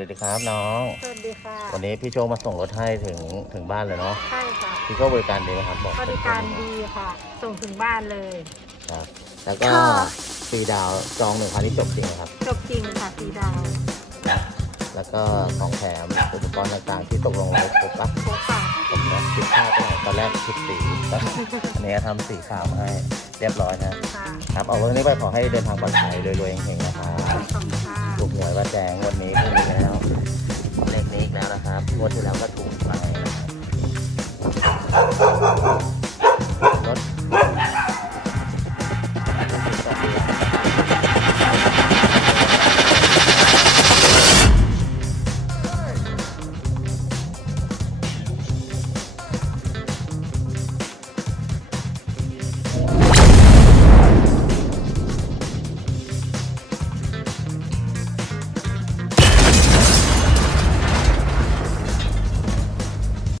วัสดีครับน้อง สวัสดีค่ะวันนี้พี่โชคมาส่งรถให้ถึงถึงบ้านเลยเนาะ ใช่ค่ะ พี่โชคบริการดีไหมครับบอกบริการดีค่ะ ส่งถึงบ้านเลยครับ แล้วก็ฟรีดาวน์จองหนึ่งพันที่จบจริงนะครับ จบจริงค่ะสีดาว แล้วก็ของแถมอุปกรณ์ต่างๆที่ตกลงไว้ครบปะโคค่ะผมนะคิดค่าไปหน่อยตอนแรกคิดสีอันนี้ทำสีขาวมาให้เรียบร้อยนะค่ะครับเอาวันนี้ไปขอให้เดินทางปลอดภัยรวยๆเฮงๆนะครับขอบคุณค่ะถูกหวยว่าแจงวันนี้พรุ่งนี้แล้ วเลขนี้อีกแล้วนะครับงวดที่แล้วก็ถูกไป